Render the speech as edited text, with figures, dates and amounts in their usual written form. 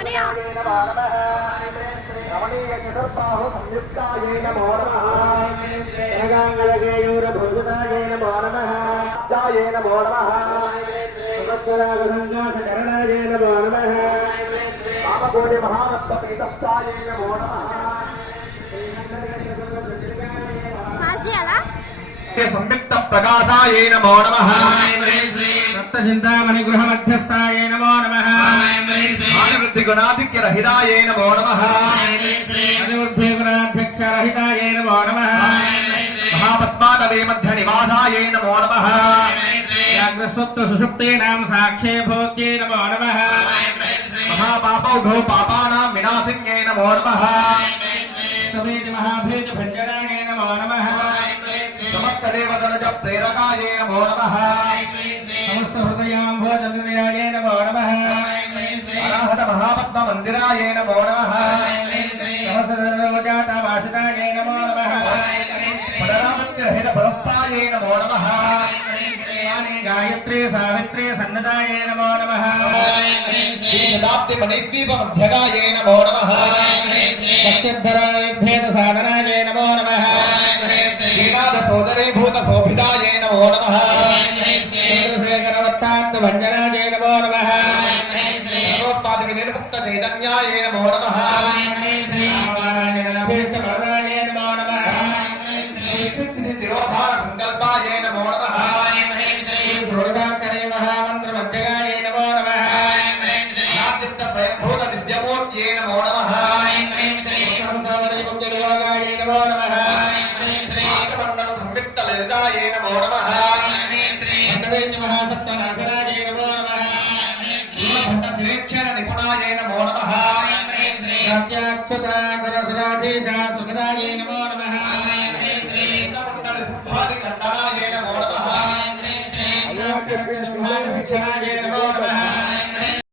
रमणीय चतुर्बाहु संयुक्तायै नमो नमः जगदाङ्गलकेयूरभूषितायै नमो नमः जायै नमो नमः सुभद्रागसन्न्यासकरणायै नमो नमः कामकोटि महारत्नपीतस्थायै नमो नमः संयुक्त प्रकाशायै नमो नमः सप्तचिन्तामणि गृह मध्यस्थायै नमो नमः आदिवृद्धि गुणाधिक्य रहितायै नमो नमः आदिवृद्धि गुणाध्यक्ष रहितायै नमो नमः महापद्मानवे मध्य निवासायै नमो नमः जाग्रस्वप्न सुषुप्तीनां साक्ष्ये भोज्ये नमो नमः महापापौघौ पापानां विनाशिन्ये नमो नमः समेति महाभेज भञ्जनाय नमो नमः समस्तदेवतनुज प्रेरकायै नमो नमः समस्त हृदयाम्भोजनिलयाय नमो नमः अनाहत महापद्म मंदिराय नमो नमः सहस्रजातवासिताय नमो नमः पदरामृत्यरहित परस्ताय नमो नमः गायत्री सावित्री सन्नताय नमो नमः शताब्दी मणिद्वीप मध्यगाय नमो नमः सत्यधराय भेद साधनाय नमो नमः श्रीनाथ सोदरी भूत शोभिताय नमो नमः चंद्रशेखरवत्तांत भंजनाय नमो नमः सर्वोत्पाद विनिर्मुक्त चैतन्याय नमो नमः नारायणाभीष्ट वरदाय नमो नमः श्री तिरोधार संकल्पाय नमो नमः श्री महामंत्र मध्यगाय नमो नमः नादित्य स्वयंभूत दिव्यमूर्त्यै नमो नमः योगाय नमो नमः संयुक्त ललिताय नमो नमः महासप्तनाशनाय नमो नमः निपुणाय नमो नमः सुखदाय नमो नमः शिक्षणाय नमो नमः